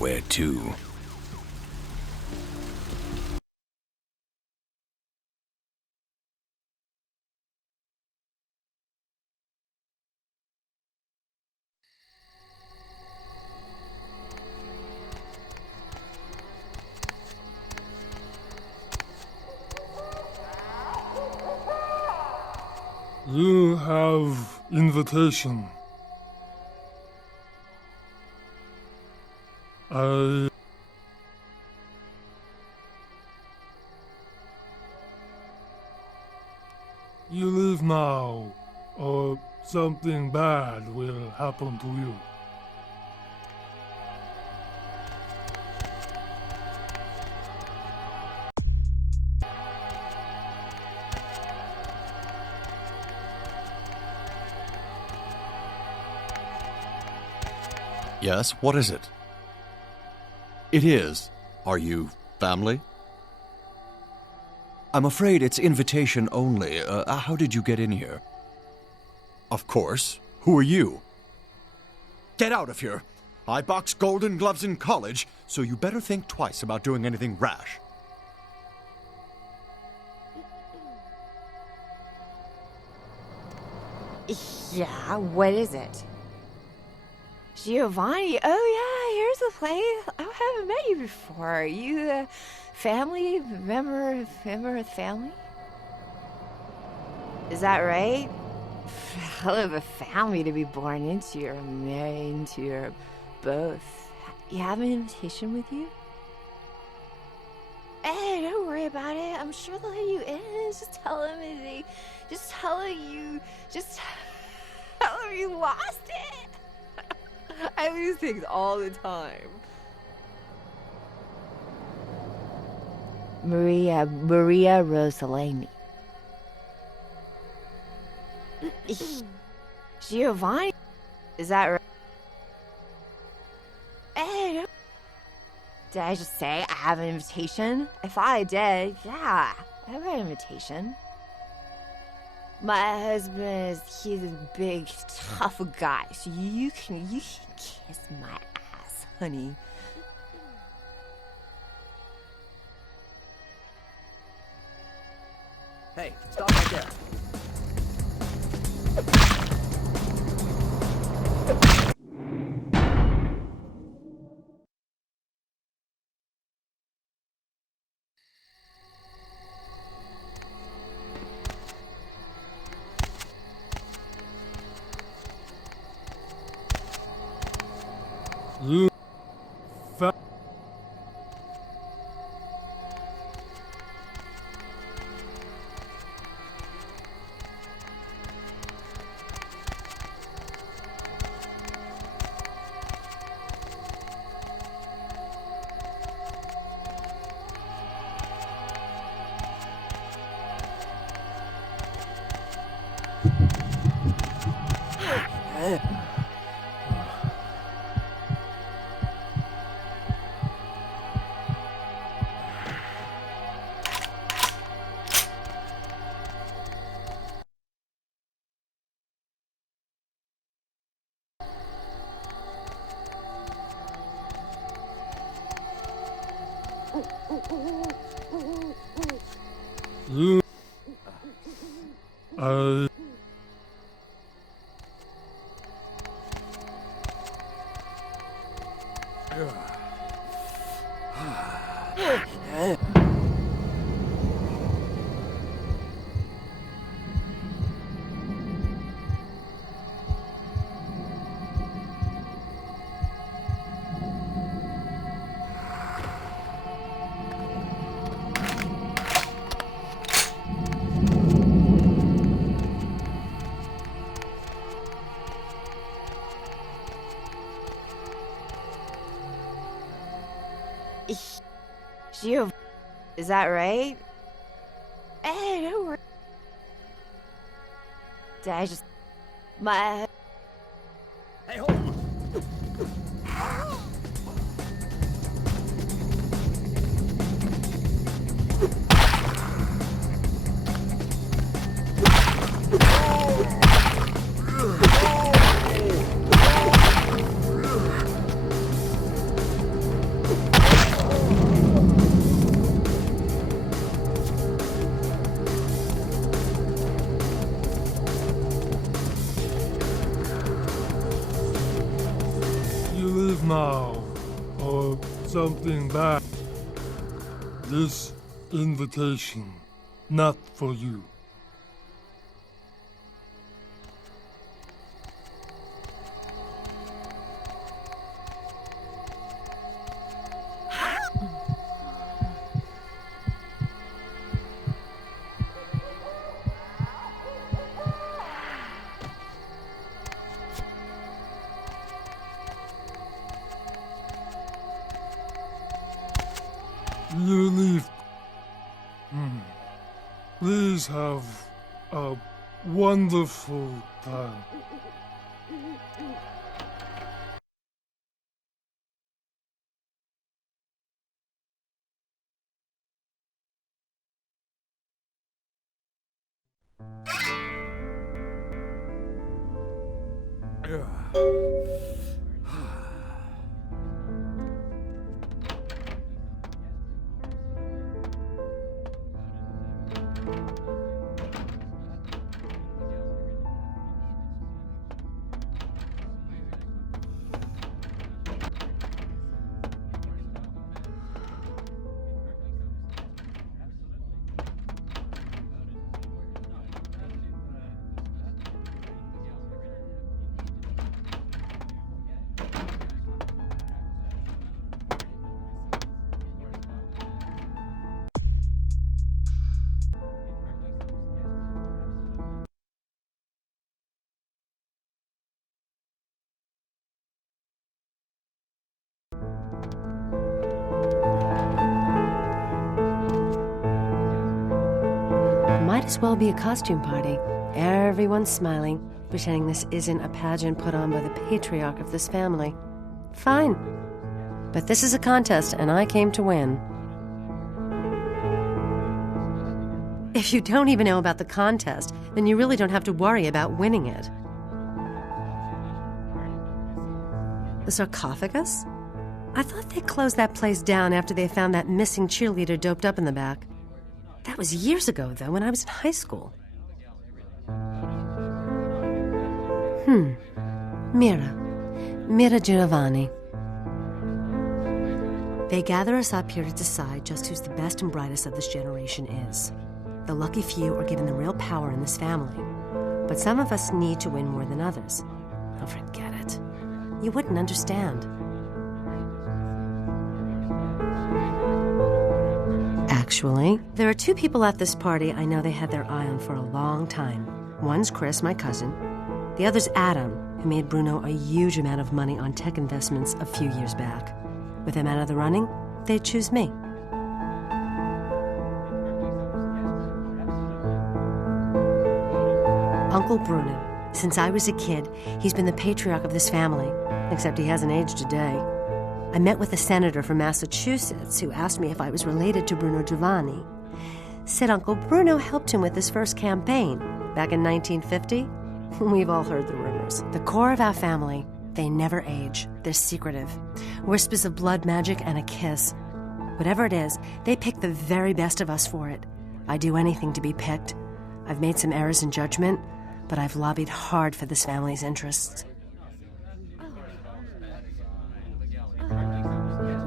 Where to? You have invitation. You leave now, or something bad will happen to you. Yes, what is it? It is. Are you family? I'm afraid it's invitation only. How did you get in here? Of course. Who are you? Get out of here! I boxed Golden Gloves in college, so you better think twice about doing anything rash. Yeah, what is it? Giovani? Oh yeah, here's the place. I haven't met you before. You, family? Member of the family? Is that right? Hell of a family to be born into or married into or both. You have an invitation with you? Hey, don't worry about it. I'm sure they'll let you in. Just tell them you lost it. I lose things all the time. Maria Rosalini. Giovanni? Is that right? Hey, did I just say I have an invitation? I thought I did. Yeah, I have an invitation. My husband he's a big, tough guy, so you can kiss my ass, honey. Hey, stop right there. You Giovanni, is that right? Hey, don't worry. Did I just my Hey, hold on. now, or something bad. This invitation, not for you. You leave. Please have a wonderful time. Might as well be a costume party. Everyone's smiling, pretending this isn't a pageant put on by the patriarch of this family. Fine. But this is a contest, and I came to win. If you don't even know about the contest, then you really don't have to worry about winning it. The sarcophagus? I thought they closed that place down after they found that missing cheerleader doped up in the back. That was years ago, though, when I was in high school. Mira Giovani. They gather us up here to decide just who's the best and brightest of this generation is. The lucky few are given the real power in this family, but some of us need to win more than others. Oh, forget it. You wouldn't understand. Actually, there are two people at this party I know they had their eye on for a long time. One's Chris, my cousin. The other's Adam, who made Bruno a huge amount of money on tech investments a few years back. With him out of the running, they'd choose me. Uncle Bruno. Since I was a kid, he's been the patriarch of this family, except he hasn't aged a day. I met with a senator from Massachusetts who asked me if I was related to Bruno Giovani. Said Uncle Bruno helped him with his first campaign back in 1950. We've all heard the rumors. The core of our family, they never age. They're secretive. Whispers of blood magic and a kiss. Whatever it is, they pick the very best of us for it. I'd do anything to be picked. I've made some errors in judgment, but I've lobbied hard for this family's interests.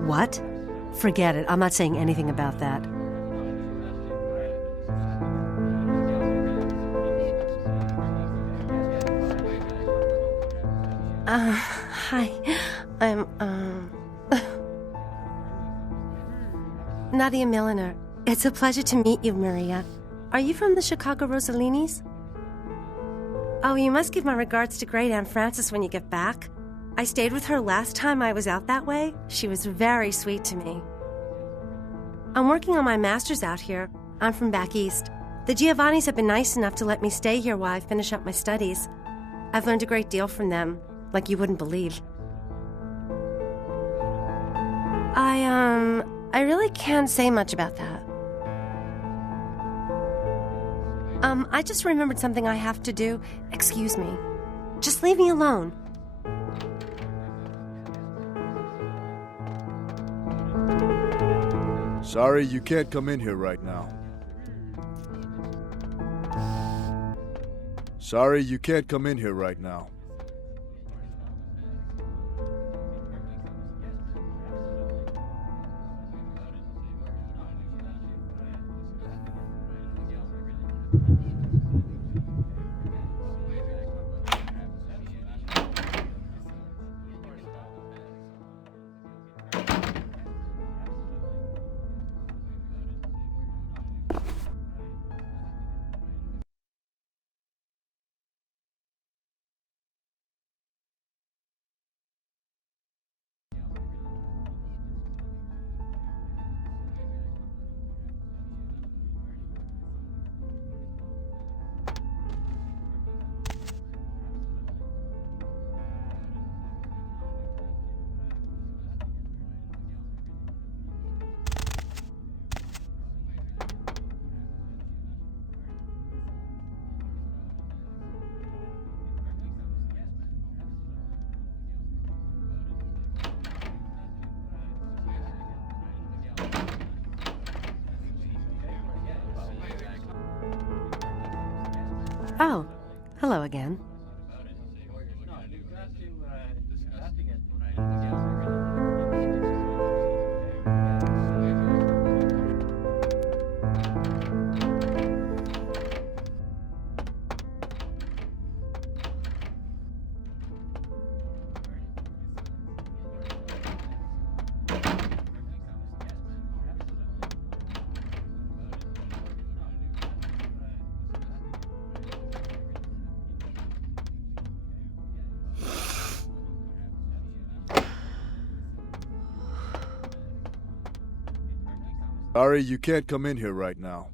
What? Forget it. I'm not saying anything about that. Hi. I'm, Nadia Milliner. It's a pleasure to meet you, Maria. Are you from the Chicago Rosalinis? Oh, you must give my regards to Great Aunt Frances when you get back. I stayed with her last time I was out that way. She was very sweet to me. I'm working on my master's out here. I'm from back east. The Giovannis have been nice enough to let me stay here while I finish up my studies. I've learned a great deal from them, like you wouldn't believe. I really can't say much about that. I just remembered something I have to do. Excuse me. Just leave me alone. Sorry, you can't come in here right now. Sorry, you can't come in here right now. Oh, hello again. Sorry, you can't come in here right now.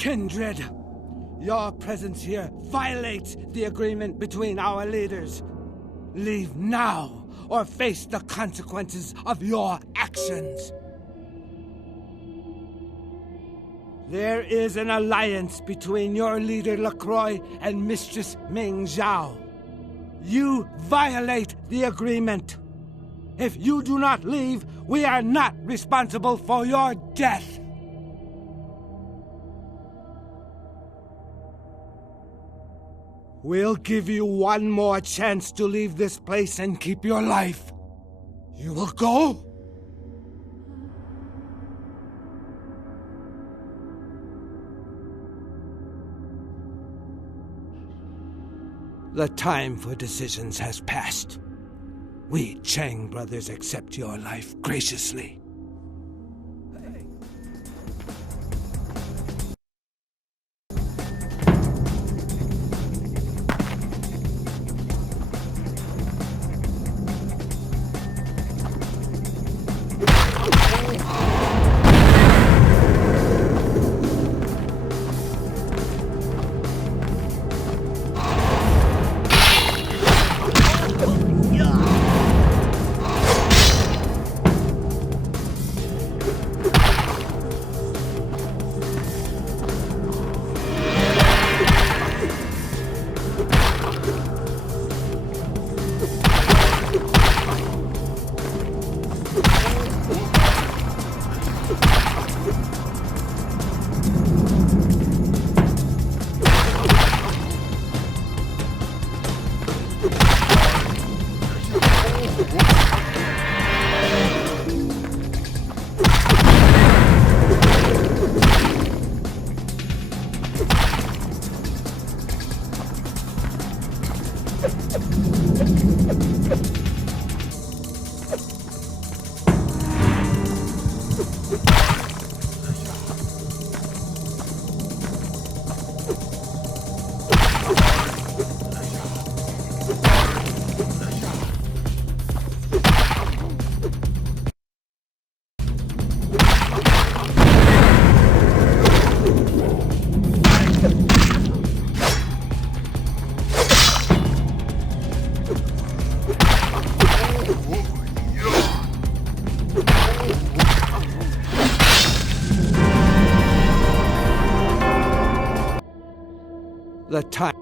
kindred. Your presence here violates the agreement between our leaders. Leave now, or face the consequences of your actions. There is an alliance between your leader LaCroix and Mistress Ming Zhao. You violate the agreement. If you do not leave, we are not responsible for your death. We'll give you one more chance to leave this place and keep your life. You will go? The time for decisions has passed. We Chang brothers accept your life graciously. The time.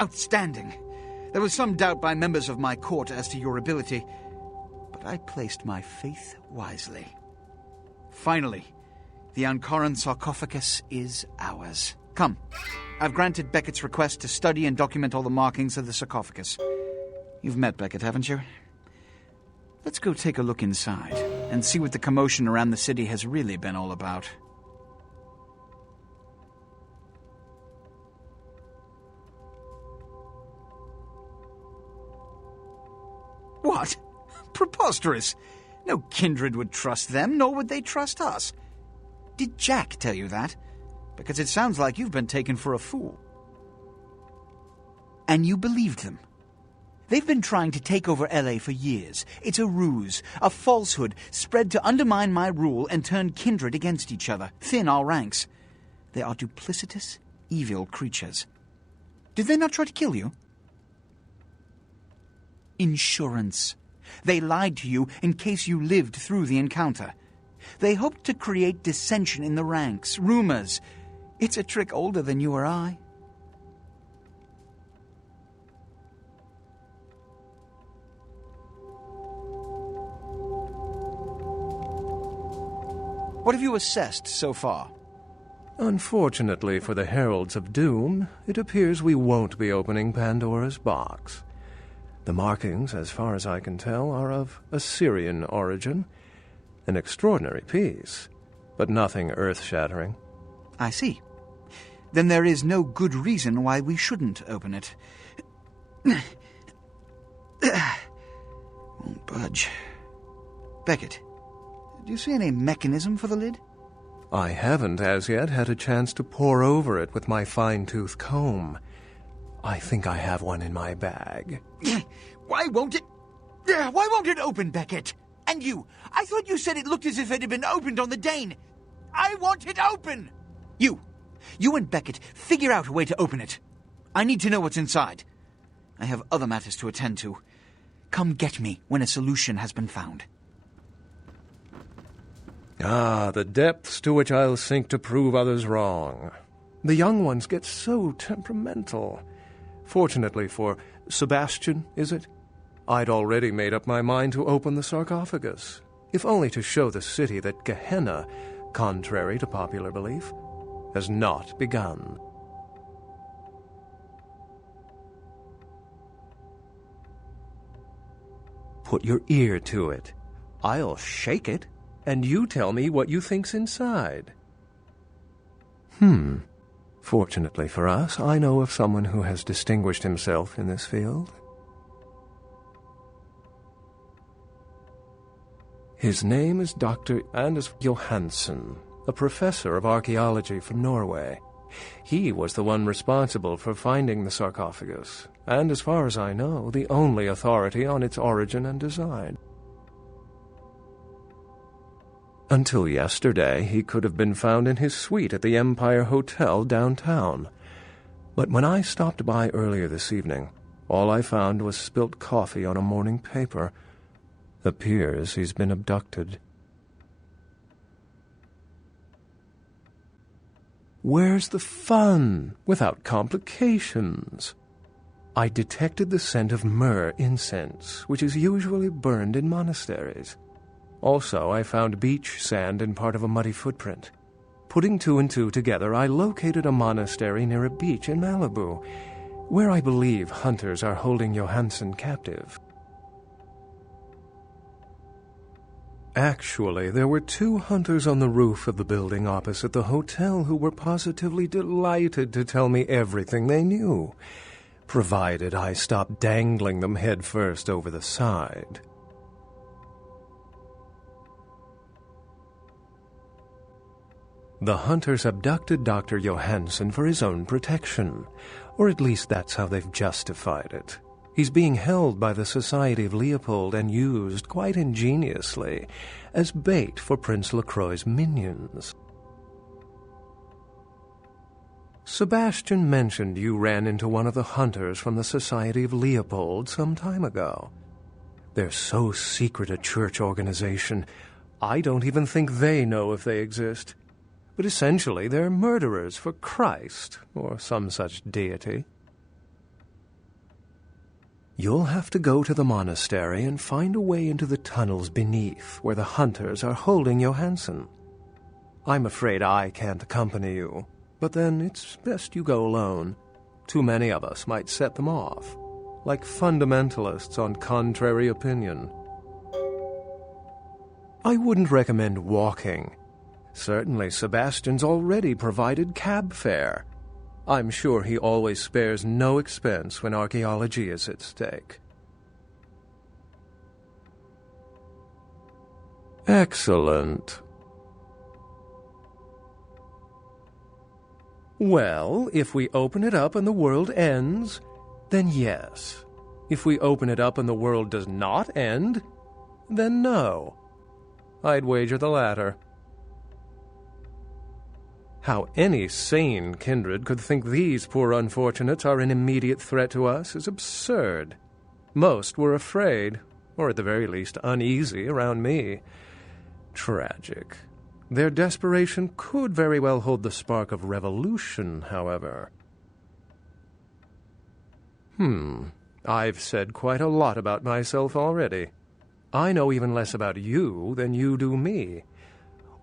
Outstanding. There was some doubt by members of my court as to your ability, but I placed my faith wisely. Finally, the Ankaran sarcophagus is ours. Come, I've granted Beckett's request to study and document all the markings of the sarcophagus. You've met Beckett, haven't you? Let's go take a look inside and see what the commotion around the city has really been all about. What? Preposterous. No kindred would trust them, nor would they trust us. Did Jack tell you that? Because it sounds like you've been taken for a fool. And you believed them. They've been trying to take over LA for years. It's a ruse, a falsehood, spread to undermine my rule and turn kindred against each other, thin our ranks. They are duplicitous, evil creatures. Did they not try to kill you? Insurance. They lied to you in case you lived through the encounter. They hoped to create dissension in the ranks, rumors. It's a trick older than you or I. What have you assessed so far? Unfortunately for the Heralds of Doom, it appears we won't be opening Pandora's box. The markings, as far as I can tell, are of Assyrian origin. An extraordinary piece, but nothing earth-shattering. I see. Then there is no good reason why we shouldn't open it. Won't budge. Beckett, do you see any mechanism for the lid? I haven't as yet had a chance to pore over it with my fine-tooth comb. I think I have one in my bag. Why won't it open, Beckett? And you, I thought you said it looked as if it had been opened on the Dane. I want it open! You and Beckett, figure out a way to open it. I need to know what's inside. I have other matters to attend to. Come get me when a solution has been found. Ah, the depths to which I'll sink to prove others wrong. The young ones get so temperamental. Fortunately for Sebastian, is it? I'd already made up my mind to open the sarcophagus. if only to show the city that Gehenna, contrary to popular belief, has not begun. Put your ear to it. I'll shake it, and you tell me what you think's inside. Fortunately for us, I know of someone who has distinguished himself in this field. His name is Dr. Anders Johansen, a professor of archaeology from Norway. He was the one responsible for finding the sarcophagus, and as far as I know, the only authority on its origin and design. Until yesterday, he could have been found in his suite at the Empire Hotel downtown. But when I stopped by earlier this evening, all I found was spilt coffee on a morning paper. Appears he's been abducted. Where's the fun, without complications? I detected the scent of myrrh incense, which is usually burned in monasteries. Also, I found beach sand in part of a muddy footprint. Putting two and two together, I located a monastery near a beach in Malibu, where I believe hunters are holding Johansen captive. Actually, there were 2 hunters on the roof of the building opposite the hotel who were positively delighted to tell me everything they knew, provided I stopped dangling them head first over the side. The hunters abducted Dr. Johansen for his own protection, or at least that's how they've justified it. He's being held by the Society of Leopold and used, quite ingeniously, as bait for Prince Lacroix's minions. Sebastian mentioned you ran into one of the hunters from the Society of Leopold some time ago. They're so secret a church organization, I don't even think they know if they exist. But essentially they're murderers for Christ, or some such deity. You'll have to go to the monastery and find a way into the tunnels beneath, where the hunters are holding Johansen. I'm afraid I can't accompany you, but then it's best you go alone. Too many of us might set them off, like fundamentalists on contrary opinion. I wouldn't recommend walking. Certainly Sebastian's already provided cab fare. I'm sure he always spares no expense when archaeology is at stake. Excellent. Well, if we open it up and the world ends, then yes. If we open it up and the world does not end, then no. I'd wager the latter. How any sane kindred could think these poor unfortunates are an immediate threat to us is absurd. Most were afraid, or at the very least uneasy, around me. Tragic. Their desperation could very well hold the spark of revolution, however. I've said quite a lot about myself already. I know even less about you than you do me.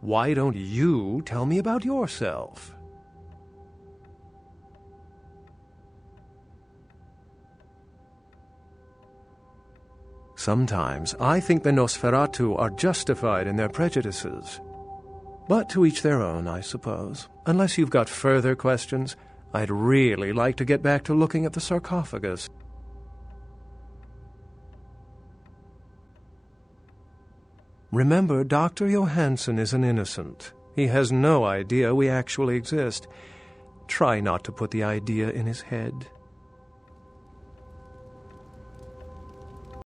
Why don't you tell me about yourself? Sometimes I think the Nosferatu are justified in their prejudices. But to each their own, I suppose. Unless you've got further questions, I'd really like to get back to looking at the sarcophagus. Remember, Dr. Johansen is an innocent. He has no idea we actually exist. Try not to put the idea in his head.